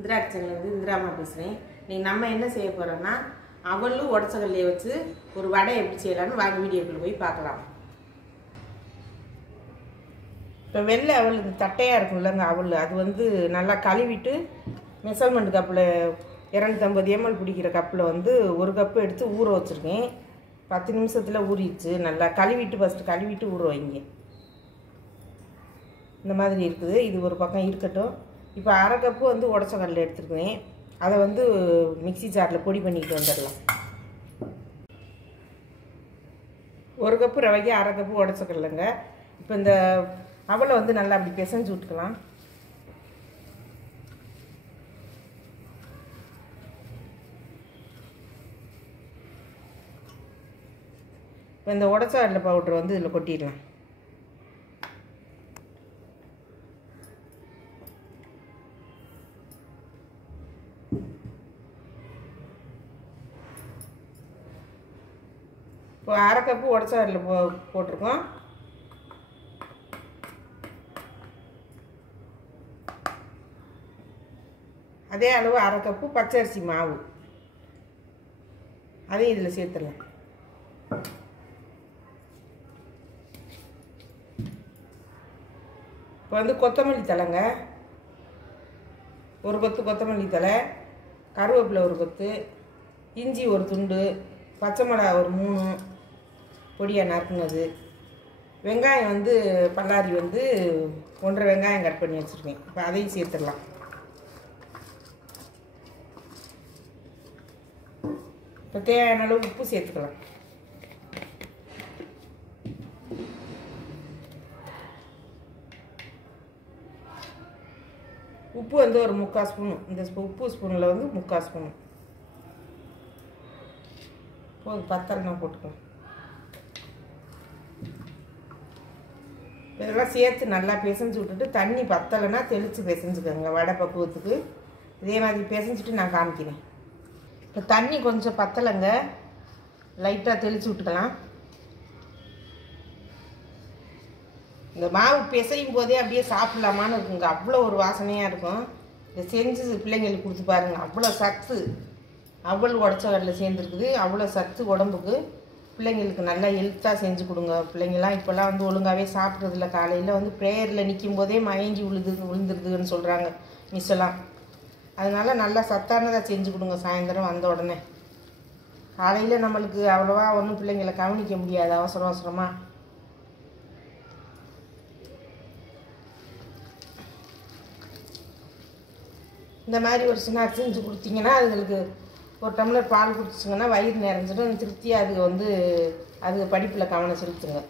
இந்திரா கிச்சன்லேருந்து இந்திராமா பேசுகிறேன். நீங்கள் நம்ம என்ன செய்ய போகிறோன்னா அவலும் உடச்சக்கல்லையை வச்சு ஒரு வடை எப்படி செய்யலான்னு வாங்க வீடியோக்குள்ளே போய் பார்க்கலாம். இப்போ வெள்ளை அவல் இந்த தட்டையாக இருக்கும்லங்க அவல், அது வந்து நல்லா கழுவிட்டு மெஷர்மெண்ட் கப்பில் 250 ml பிடிக்கிற கப்பில் வந்து 1 கப்பு எடுத்து ஊற வச்சுருக்கேன். 10 நிமிஷத்தில் ஊறிடுச்சு. நல்லா கழுவிட்டு ஃபஸ்ட்டு கழுவிட்டு ஊற வைங்க. இந்த மாதிரி இருக்குது. இது ஒரு பக்கம் இருக்கட்டும். இப்போ 1/2 கப்பு வந்து உடச்ச கடலை எடுத்துருக்கேன். அதை வந்து மிக்சி ஜாரில் பொடி பண்ணிட்டு வந்துடலாம். 1 கப்பு ரவைக்கு 1/2 கப்பு உடச்ச கடலைங்க. இப்போ இந்த அவலை வந்து நல்லா அப்படி பிசைஞ்சு விட்டுக்கலாம். இப்போ இந்த உடச்ச கடலை பவுடர் வந்து இதில் கொட்டிடலாம். இப்போ 1/2 கப்பு உடச்ச கடலை போட்டிருக்கோம். அதே அளவு 1/2 கப்பு பச்சரிசி மாவு அதையும் இதில் சேர்த்துடலாம். இப்போ வந்து கொத்தமல்லி தலைங்க, 1 கொத்து கொத்தமல்லி தலை, கருவேப்பிலை 1 கொத்து, இஞ்சி 1 துண்டு, பச்சை மிளகா ஒரு 3 பொடியாக நறுக்குனது, வெங்காயம் வந்து பல்லாரி வந்து 1.5 வெங்காயம் கட் பண்ணி வச்சுருக்கேன். இப்போ அதையும் சேர்த்துடலாம். இப்போ தேவையான அளவு உப்பு சேர்த்துக்கலாம். உப்பு வந்து ஒரு 3/4 ஸ்பூனு, இந்த உப்பு ஸ்பூனில் வந்து 3/4 ஸ்பூனு போதும். பத்தலைனா போட்டுக்கலாம். இதெல்லாம் சேர்த்து நல்லா பிசைஞ்சு விட்டுட்டு தண்ணி பத்தலைன்னா தெளித்து பிசைஞ்சுக்கோங்க வடை பக்குவத்துக்கு. இதே மாதிரி பிசைஞ்சிட்டு நான் காமிக்கிறேன். இப்போ தண்ணி கொஞ்சம் பத்தலைங்க, லைட்டாக தெளித்து விட்டுக்கலாம். இந்த மாவு பிசையும் போதே அப்படியே சாப்பிட்லாமான்னு இருக்குங்க. அவ்வளோ ஒரு வாசனையாக இருக்கும். இதை செஞ்சு பிள்ளைங்களுக்கு கொடுத்து பாருங்கள். அவ்வளோ சத்து அவல் உடச்ச கடலை சேர்ந்துருக்குது. அவ்வளோ சத்து உடம்புக்கு. பிள்ளைங்களுக்கு நல்லா ஹெல்த்தாக செஞ்சு கொடுங்க. பிள்ளைங்கள்லாம் இப்போல்லாம் வந்து ஒழுங்காகவே சாப்பிட்றதில்ல. காலையில் வந்து ப்ரேயரில் நிற்கும் போதே மயங்கி விழுந்துருதுன்னு சொல்கிறாங்க மிஸ்ஸெல்லாம். அதனால் நல்லா சத்தானதாக செஞ்சு கொடுங்க. சாயந்தரம் வந்த உடனே. காலையில் நம்மளுக்கு அவ்வளோவா ஒன்றும் பிள்ளைங்களை கவனிக்க முடியாது அவசர அவசரமாக. இந்த மாதிரி ஒரு ஸ்நாக்ஸ் செஞ்சு கொடுத்தீங்கன்னா அதுங்களுக்கு 1 டம்ளர் பால் குடிச்சிங்கன்னா வயிறு நிறைஞ்சிடும். திருப்தியாக அது வந்து அது படிப்பில் கவனம் செலுத்துங்க.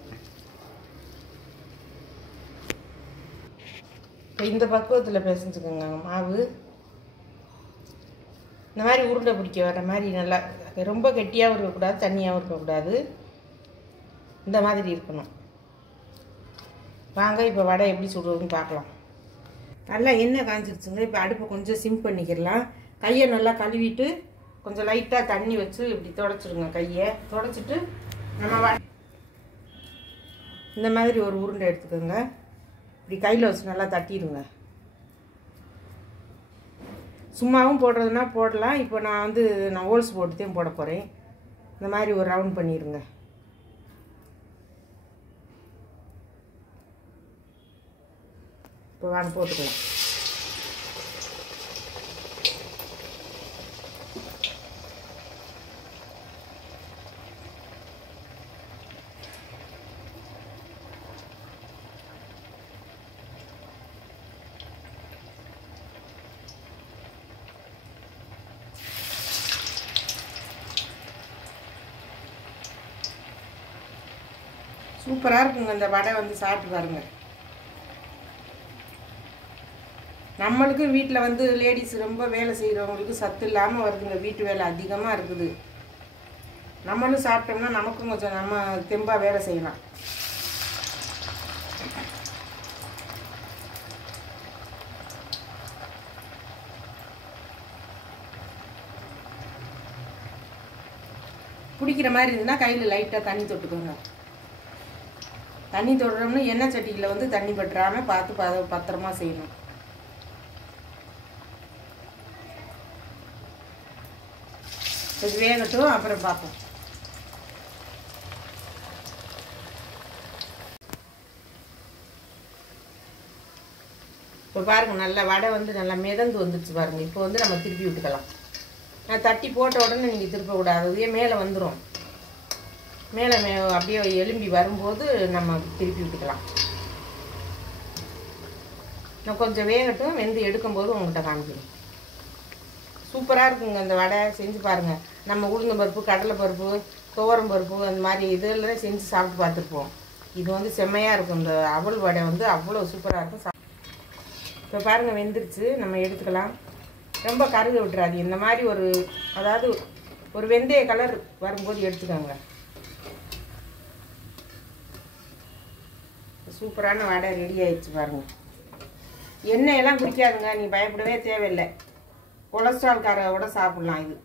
இப்போ இந்த பக்குவத்தில் பிசைஞ்சுக்கோங்க மாவு. இந்த மாதிரி உருண்டை பிடிக்க வர மாதிரி நல்லா, ரொம்ப கெட்டியாகவும் இருக்கக்கூடாது, தண்ணியாகவும் இருக்கக்கூடாது. இந்த மாதிரி இருக்கணும். வாங்க இப்போ வடை எப்படி சுடுறதுன்னு பார்க்கலாம். நல்லா எண்ணெய் காஞ்சிருச்சுங்க. இப்போ அடுப்பை கொஞ்சம் சிம் பண்ணிக்கிடலாம். கையை நல்லா கழுவிட்டு கொஞ்சம் லைட்டாக தண்ணி வச்சு இப்படி துடைச்சிடுங்க. கையை துடைச்சிட்டு நம்ம இந்த மாதிரி ஒரு உருண்டை எடுத்துக்கோங்க. இப்படி கையில் வச்சு நல்லா தட்டிடுங்க. சும்மாவும் போடுறதுனா போடலாம். இப்போ நான் ஹோல்ஸ் போட்டுதான் போட போகிறேன். இந்த மாதிரி ஒரு ரவுண்ட் பண்ணிடுங்க. இப்போ வாங்க போட்டுக்கலாம். சூப்பராக இருக்குங்க. இந்த வடை வந்து சாப்பிட்டு பாருங்க. நம்மளுக்கு வீட்டில் வந்து லேடிஸ் ரொம்ப வேலை செய்கிறவங்களுக்கு சத்து இல்லாமல் வருதுங்க. வீட்டு வேலை அதிகமாக இருக்குது. நம்மளும் சாப்பிட்டோம்னா நமக்கும் கொஞ்சம் நம்ம தெம்பாக வேலை செய்யலாம். பிடிக்கிற மாதிரி இருந்துன்னா கையில் லைட்டாக தண்ணி தொட்டுக்கோங்க. தண்ணி தொடுறோம்னா எண்ணெய் சட்டியில் வந்து தண்ணி பற்றாமல் பார்த்து பத்திரமா செய்யணும். இது வேகட்டும், அப்புறம் பார்ப்போம். இப்போ பாருங்கள், நல்லா வடை வந்து நல்லா மிதந்து வந்துடுச்சு பாருங்கள். இப்போ வந்து நம்ம திருப்பி விட்டுக்கலாம். நான் தட்டி போட்ட உடனே நீங்கள் திருப்பக்கூடாது, அதுவே மேலே வந்துடும். மேலே அப்படியே எலும்பி வரும்போது நம்ம திருப்பி விட்டுக்கலாம். நான் கொஞ்சம் வேகட்டும், வெந்து எடுக்கும்போது உங்கள்கிட்ட காமிக்கிறேன். சூப்பராக இருக்குங்க இந்த வடை. செஞ்சு பாருங்கள். நம்ம உளுந்தம் பருப்பு, கடலை பருப்பு, துவரம் பருப்பு அந்த மாதிரி இதெல்லாம் செஞ்சு சாப்பிட்டு பார்த்துருப்போம். இது வந்து செம்மையாக இருக்கும். இந்த அவல் வடை வந்து அவ்வளோ சூப்பராக இருக்கும். இப்போ பாருங்கள், வெந்துருச்சு. நம்ம எடுத்துக்கலாம். ரொம்ப கருக விட்டுறாது. இந்த மாதிரி ஒரு அதாவது ஒரு வெந்தய கலர் வரும்போது எடுத்துக்கோங்க. சூப்பரான வடை ரெடி ஆயிடுச்சு பாருங்கள். எண்ணெயெல்லாம் குடிக்காதுங்க, நீ பயப்படவே தேவையில்லை. கொலஸ்ட்ரால்காரோட சாப்பிடலாம் இது.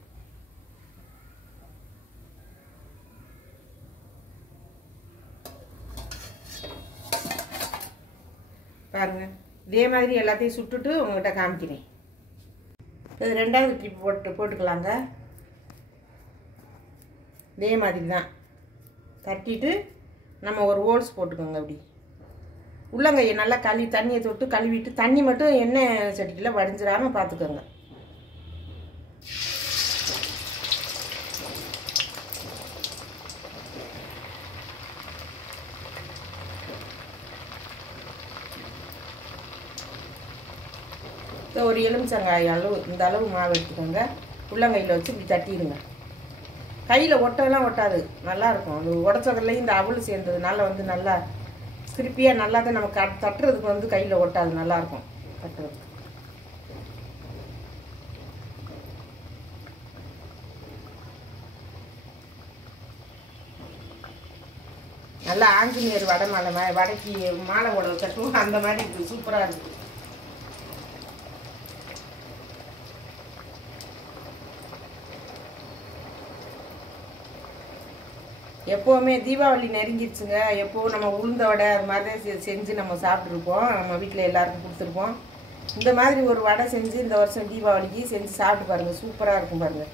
பாருங்க, இதே மாதிரி எல்லாத்தையும் சுட்டுட்டு உங்கள்கிட்ட காமிக்கிறேன். இது ரெண்டாவது ட்ரிப் போட்டுக்கலாங்க. இதே மாதிரி தான் தட்டிட்டு நம்ம ஒரு ஹோல்ஸ் போட்டுக்கோங்க. அப்படி உள்ளங்கையை நல்லா தண்ணியை தொட்டு கழுவிட்டு, தண்ணி மட்டும் எண்ணெய் சட்டியில் வடிஞ்சிடாமல் பார்த்துக்கோங்க. ஒரு எலுமிச்சங்காய் அளவு இந்த அளவு மாவு எடுத்துக்கோங்க. உள்ளங்கையில் வச்சு இப்படி தட்டிடுங்க. கையில் ஒட்டெல்லாம் ஒட்டாது, நல்லாயிருக்கும். அது உடச்சதுலேயும் இந்த அவல் சேர்ந்ததுனால வந்து நல்லா கிரிப்பியாக நல்லா தான் நம்ம தட்டுறதுக்கு வந்து கையில் ஒட்டாது, நல்லாயிருக்கும் தட்டுறதுக்கு. நல்லா ஆஞ்சநேயர் வடை மாலை வடைக்கு மாலை உடவை கட்டுவோம், அந்த மாதிரி இருக்குது. சூப்பராக இருக்குது. எப்போவுமே தீபாவளி நெருங்கிடுச்சுங்க. எப்போவும் நம்ம உளுந்த வடை அது மாதிரி தான் செஞ்சு நம்ம சாப்பிட்ருப்போம். நம்ம வீட்டில் எல்லாருக்கும் கொடுத்துருப்போம். இந்த மாதிரி ஒரு வடை செஞ்சு இந்த வருஷம் தீபாவளிக்கு செஞ்சு சாப்பிட்டு பாருங்கள். சூப்பராக இருக்கும் பாருங்கள்.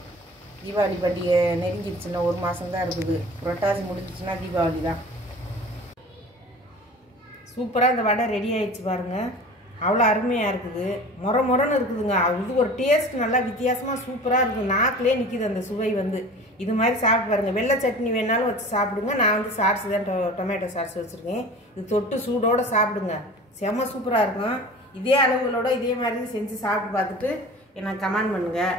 தீபாவளி பண்டிகை நெருங்கிடுச்சுன்னா ஒரு மாதம் தான் இருக்குது. புரட்டாசி முடிஞ்சிச்சுன்னா தீபாவளி தான். சூப்பராக இந்த வடை ரெடி ஆகிடுச்சு பாருங்கள். அவ்வளோ அருமையாக இருக்குது. மொரன்னு இருக்குதுங்க. இது ஒரு டேஸ்ட் நல்லா வித்தியாசமாக சூப்பராக இருக்குது. நாக்கிலே நிற்கிது அந்த சுவை வந்து. இது மாதிரி சாப்பிட்டு பாருங்கள். வெள்ளை சட்னி வேணாலும் வச்சு சாப்பிடுங்க. நான் வந்து சாஸ் தான் டொமேட்டோ சாஸ் வச்சுருக்கேன். இது தொட்டு சூடோடு சாப்பிடுங்க. செம்ம சூப்பராக இருக்கும். இதே அளவுகளோட இதே மாதிரி செஞ்சு சாப்பிட்டு பார்த்துட்டு எனக்கு கமெண்ட் பண்ணுங்கள்.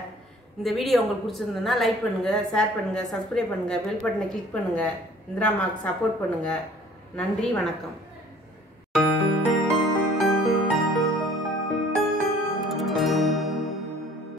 இந்த வீடியோ உங்களுக்கு பிடிச்சிருந்ததுன்னா லைக் பண்ணுங்கள், ஷேர் பண்ணுங்கள், சப்ஸ்கிரைப் பண்ணுங்கள், பெல் பட்டனை கிளிக் பண்ணுங்கள். இந்திராமாவுக்கு சப்போர்ட் பண்ணுங்கள். நன்றி, வணக்கம்.